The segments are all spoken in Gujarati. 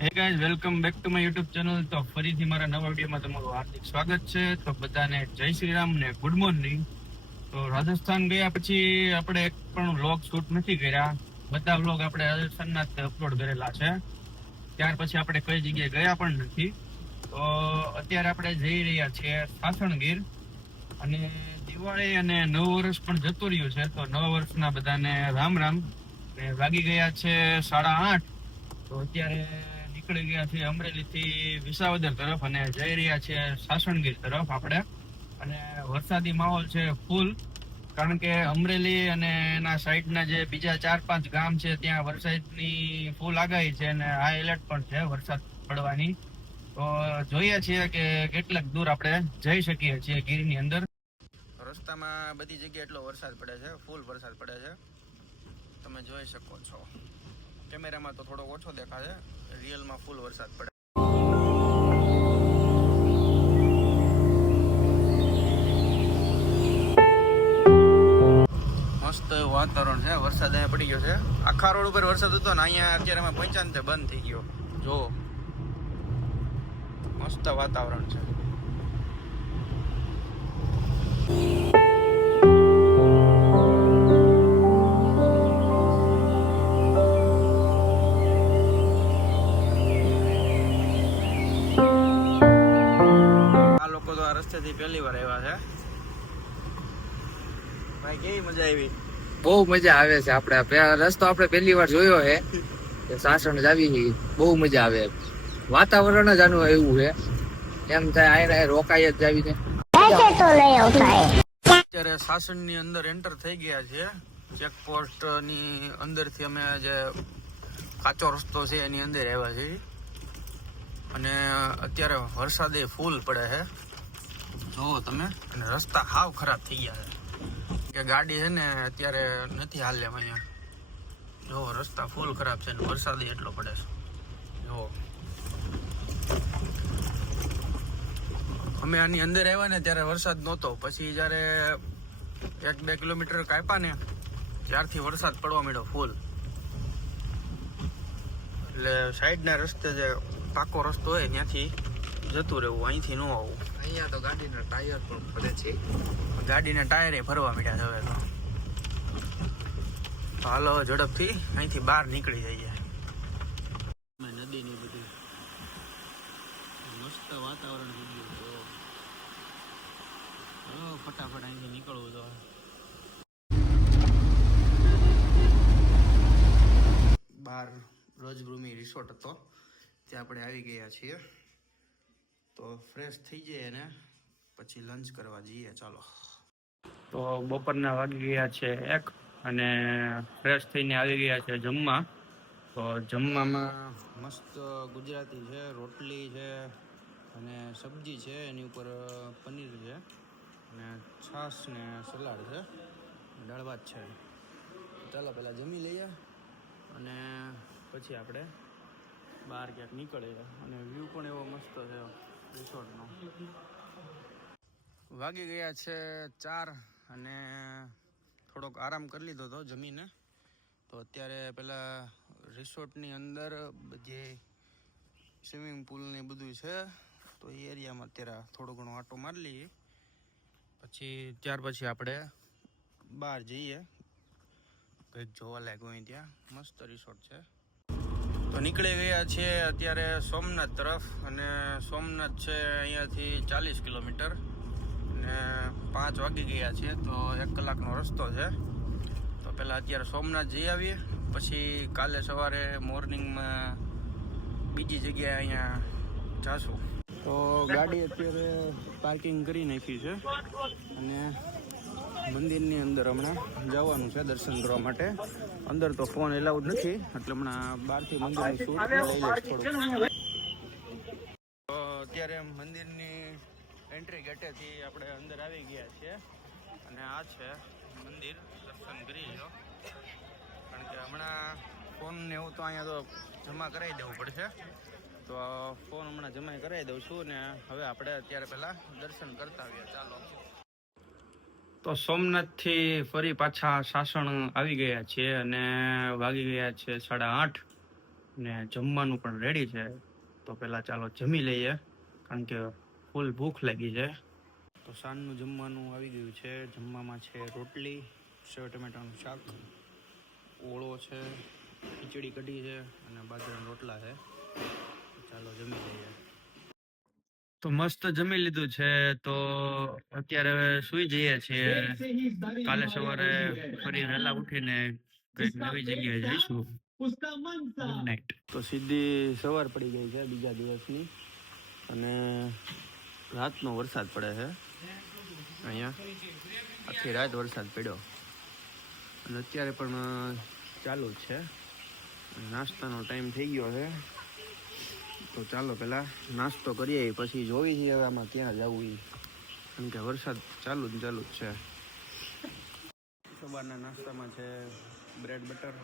Hey guys, welcome back to my YouTube channel. તો ફરીથી મારા નવા વિડીયોમાં તમારું હાર્દિક સ્વાગત છે. તો બધાને જય શ્રી રામ ને ગુડ મોર્નિંગ. તો રાજસ્થાન ગયા પછી આપણે એક પણ વ્લોગ શૂટ નથી કર્યા. બધા વ્લોગ આપણે રાજસ્થાનના જ અપલોડ કરેલા છે. ત્યાર પછી આપણે કઈ જગ્યાએ ગયા પણ નથી. તો અત્યારે આપણે જઈ રહ્યા છીએ સાસણગીર, અને દિવાળી અને નવું વર્ષ પણ જતું રહ્યું છે. તો નવા વર્ષના બધાને રામ રામ. વાગી ગયા છે 8:30. તો અત્યારે નીકળી ગયા છે અમરેલી થી વિસાવદર તરફ અને જઈ રહ્યા છે સાસણગીર તરફ આપણે. અને વરસાદી માહોલ છે ફૂલ, કારણ કે અમરેલી અને એના સાઈડના જે બીજા 4-5 ગામ છે ત્યાં વરસાદની ફૂલ આગાહી છે અને હાઈ એલર્ટ પણ છે વરસાદ પડવાની. તો જોઈએ છીએ કે કેટલાક દૂર આપણે જઈ શકીએ છીએ ગીરની અંદર. રસ્તામાં બધી જગ્યાએ એટલો વરસાદ પડે છે, ફૂલ વરસાદ પડે છે, તમે જોઈ શકો છો. કેમેરામાં તો થોડો ઓછો દેખાશે, રિયલમાં ફૂલ વરસાદ પડે. મસ્ત એવું વાતાવરણ છે, વરસાદ અહીંયા પડી ગયો છે. આખા રોડ ઉપર વરસાદ હતો ને અહીંયા અત્યારે અમે પહોંચ્યા ને બંધ થઈ ગયો. જો મસ્ત વાતાવરણ છે. રસ્તેથી પહેલી વાર આવ્યા છે. ભાઈ કેવી મજા આવી? બહુ મજા આવે છે. રસ્તો આપણે પહેલી વાર જોયો છે, સાસણ જ આવી, બહુ મજા આવે. વાતાવરણ જ આનું એવું છે, એમ થાય આયરા રોકાય જ આવીને. અત્યારે સાસણ ની અંદર એન્ટર થઈ ગયા છે. ચેકપોસ્ટ ની અંદર થી અમે જે કાચો રસ્તો છે એની અંદર આવ્યા છીએ, અને અત્યારે વરસાદે ફૂલ પડે છે, જોવો તમે. અને રસ્તા હાવ ખરાબ થઈ ગયા છે કે ગાડી છે ને અત્યારે નથી હાલે અહીંયા. જો રસ્તા ફૂલ ખરાબ છે ને વરસાદ એટલો પડે છે. જો અમે આની અંદર આવ્યા ને ત્યારે વરસાદ નહોતો, પછી જ્યારે 1-2 કિલોમીટર કાપ્યા ને ત્યારથી વરસાદ પડવા માંડ્યો ફૂલ. એટલે સાઈડના રસ્તે જે પાકો રસ્તો હોય ત્યાંથી જતું રહેવું, અહીંથી ન આવવું. અહીંયા તો ગાડીના ટાયર પણ ફરે છે. ગાડીના ટાયરે ફરવા માંડ્યા છે હવે તો. હાલો ઝડપથી અહીંથી બહાર નીકળી જઈએ. નદીની બધી મસ્ત વાતાવરણ થઈ ગયું છે. ફટાફટ અહીંથી નીકળવું તો. બહાર રોજભૂમિ રિસોર્ટ હતો, ત્યાં આપણે આવી ગયા છીએ. તો ફ્રેશ થઈ જઈએ ને પછી લંચ કરવા જઈએ. ચાલો. તો બપોરના વાગી ગયા છે 1 અને ફ્રેશ થઈને આવી ગયા છે જમવા. તો જમવામાં મસ્ત ગુજરાતી છે, રોટલી છે અને સબ્જી છે, એની ઉપર પનીર છે અને છાશ ને સલાડ છે, દાળ ભાત છે. ચાલો પહેલાં જમી લઈએ અને પછી આપણે બહાર ક્યાંક નીકળીએ. અને વ્યૂ પણ એવો મસ્ત છે રિસોર્ટનો. વાગી ગયા છે 4 અને થોડોક આરામ કરી લીધો હતો જમીને. તો અત્યારે પેલા રિસોર્ટની અંદર બધી સ્વિમિંગ પુલ ને બધું છે, તો એ એરિયામાં અત્યારે થોડો ઘણો આંટો મારી લઈએ. ત્યાર પછી આપણે બહાર જઈએ, કંઈક જોવા લાયક હોય ત્યાં. મસ્ત રિસોર્ટ છે. તો નીકળી ગયા છીએ અત્યારે સોમનાથ તરફ, અને સોમનાથ છે અહીંયાથી 40 કિલોમીટર ને 5 વાગી ગયા છે. તો 1 કલાકનો રસ્તો છે. તો પહેલાં અત્યારે સોમનાથ જઈ આવીએ, પછી કાલે સવારે મોર્નિંગમાં બીજી જગ્યાએ અહીંયા જાશું. તો ગાડી અત્યારે પાર્કિંગ કરી નાખી છે અને મંદિરની અંદર હમણાં જવાનું છે દર્શન કરવા માટે. અંદર તો ફોન એલાઉડ નથી, એટલે હમણાં બહારથી મંદિરનું શૂટ લઈ લઈશ થોડું. તો અત્યારે મંદિરની એન્ટ્રી ગેટેથી આપણે અંદર આવી ગયા છીએ, અને આ છે મંદિર. દર્શન કરી લો, કારણ કે હમણાં ફોન ને એવું તો અહીંયા તો જમા કરાવી દેવું પડશે. તો ફોન હમણાં જમા કરાવી દઉં છું ને હવે આપણે અત્યારે પહેલાં દર્શન કરતા આવીએ. ચાલો. તો સોમનાથથી ફરી પાછા સાસણ આવી ગયા છીએ અને વાગી ગયા છે 8:30 ને જમવાનું પણ રેડી છે. તો પહેલાં ચાલો જમી લઈએ, કારણ કે ફૂલ ભૂખ લાગી છે. તો સાંજનું જમવાનું આવી ગયું છે. જમવામાં છે રોટલી, સેવ ટમેટાનું શાક, ઓળો છે, ખીચડી કઢી છે અને બાજરાના રોટલા છે. ચાલો જમી લઈએ. તો મસ્ત જમી લીધું છે. તો અત્યારે હવે સૂઈ જઈએ છીએ. કાલે સવારે ફરી વહેલા ઉઠીને કંઈક નવી જગ્યાએ જઈશું. Good night. તો સીધી સવાર પડી ગઈ છે બીજા દિવસની, અને રાતનો વરસાદ પડે છે અહીંયા. આખી રાત વરસાદ પડ્યો અને અત્યારે પણ ચાલુ જ છે. નાસ્તાનો ટાઈમ થઈ ગયો છે. તો ચાલો પહેલાં નાસ્તો કરીએ, પછી જોઈ છીએ હવે આમાં ક્યાં જવું એ, કારણ કે વરસાદ ચાલુ જ છે. સવારના નાસ્તામાં છે બ્રેડ બટર,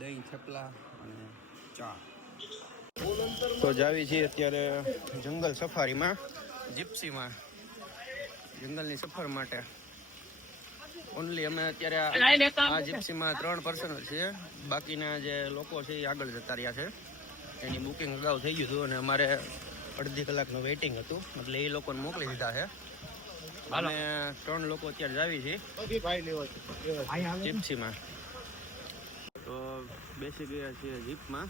દહીં, થેપલા અને ચા. તો જાવી છીએ અત્યારે જંગલ સફારીમાં, જીપ્સીમાં, જંગલની સફર માટે. ઓનલી અમે અત્યારે આ જીપ્સીમાં 3 પર્સન છીએ. બાકીના જે લોકો છે એ આગળ જતા રહ્યા છે. એની બુકિંગ અગાઉ થઈ ગયું હતું અને અમારે અડધી કલાકનું વેઇટિંગ હતું, એટલે એ લોકોને મોકલી દીધા છે. અમે 3 લોકો અત્યારે જાવી છીએ જીપ્સીમાં. તો બેસી ગયા છીએ જીપમાં,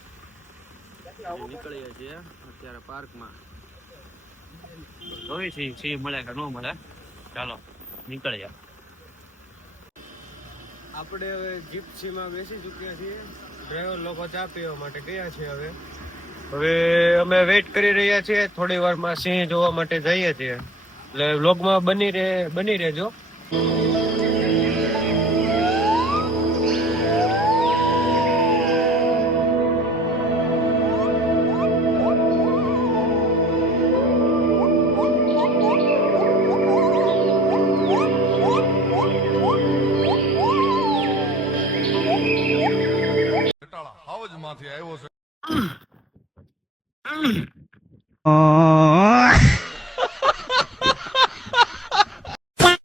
નીકળીએ છીએ અત્યારે પાર્કમાં. જોઈ છીએ મળે કે ન મળે. ચાલો નીકળીએ. આપણે હવે જીપ્સીમાં બેસી ચૂક્યા છીએ. ડ્રાઈવર લોકો ચા પીવા માટે ગયા છે. હવે અમે વેઇટ કરી રહ્યા છીએ. થોડી વારમાં સિંહ જોવા માટે જઈએ છીએ, એટલે વ્લોગમાં બની રહેજો. માંથી આવ્યો છે.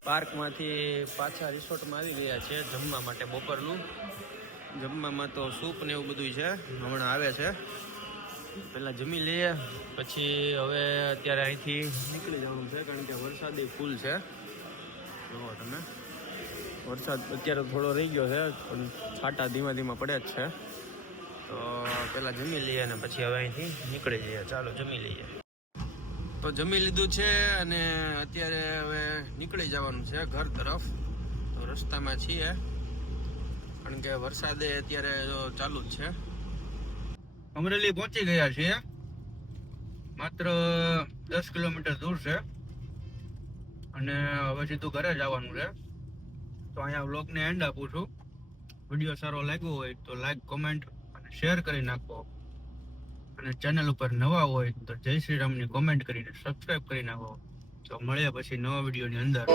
પાર્કમાંથી પાછા રિસોર્ટમાં આવી ગયા છે જમવા માટે. બપોરનું જમવામાં તો સૂપ ને એવું બધું છે, હમણાં આવે છે. પહેલાં જમી લઈએ, પછી હવે અત્યારે અહીંથી નીકળી જવાનું છે, કારણ કે વરસાદ ફૂલ છે. જુઓ તમે, વરસાદ અત્યારે થોડો રહી ગયો છે, પણ છાંટા ધીમા ધીમા પડે જ છે. તો પહેલાં જમી લઈએ અને પછી હવે અહીંથી નીકળી જઈએ. ચાલો જમી લઈએ. તો જમી લીધું છે અને અત્યારે હવે નીકળી જવાનું છે ઘર તરફ. તો રસ્તામાં છીએ, કારણ કે વરસાદે અત્યારે ચાલુ જ છે. અમરેલી પહોંચી ગયા છીએ, માત્ર 10 કિલોમીટર દૂર છે, અને હવે સીધું ઘરે જવાનું છે. તો અહીંયા વ્લોગને એન્ડ આપું છું. વિડીયો સારો લાગ્યો હોય તો લાઈક, કોમેન્ટ અને શેર કરી નાખો, અને ચેનલ ઉપર નવા હોય તો જય શ્રી રામની કોમેન્ટ કરીને સબસ્ક્રાઇબ કરી નાખો. તો મળીએ પછી નવા વિડીયોની અંદર.